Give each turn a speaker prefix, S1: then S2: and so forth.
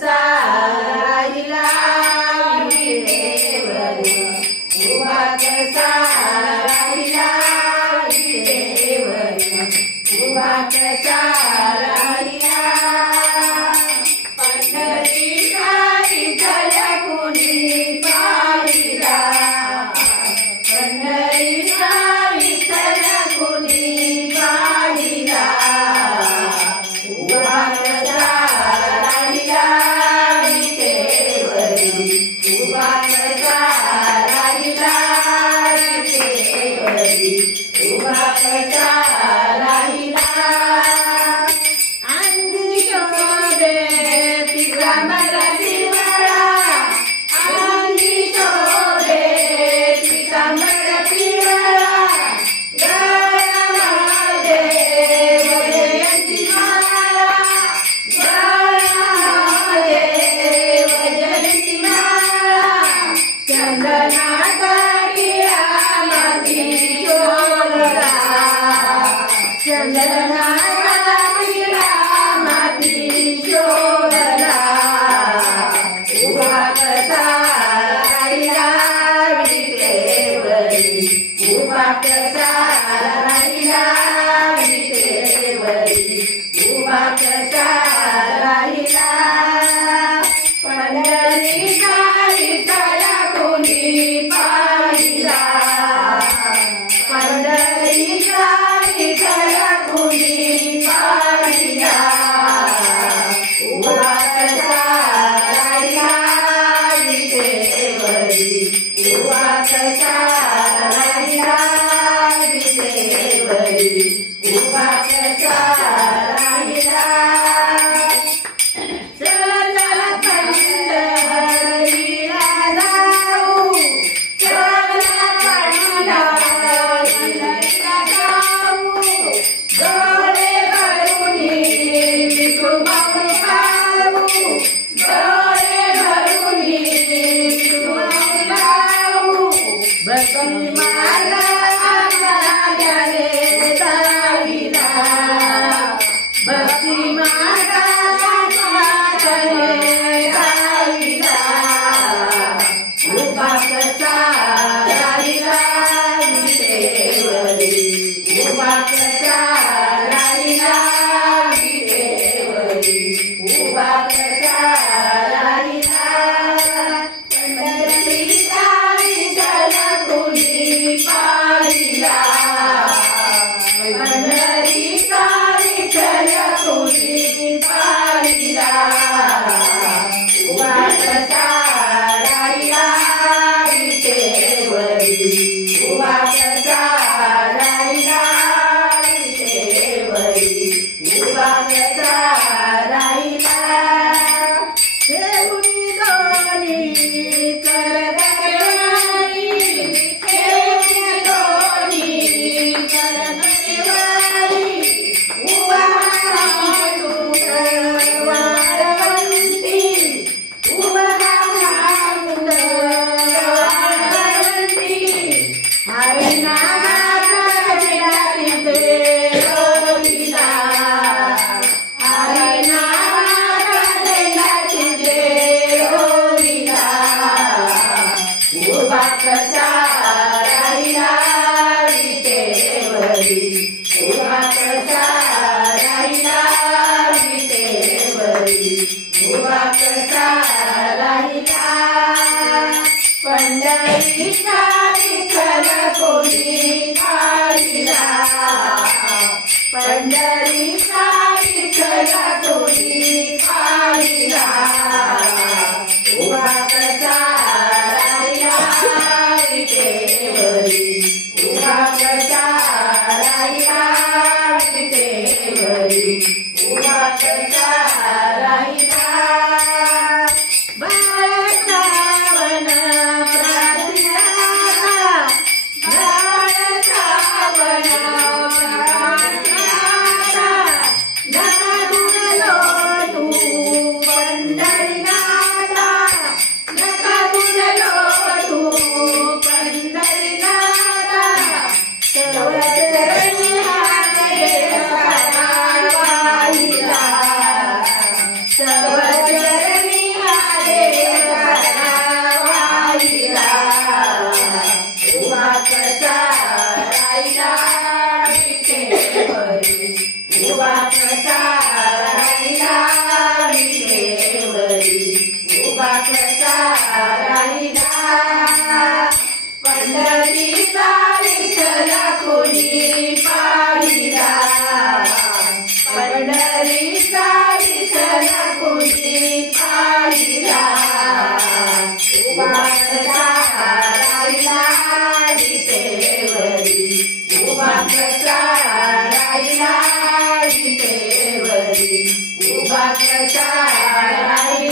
S1: side. Mama. Vitevari Happy.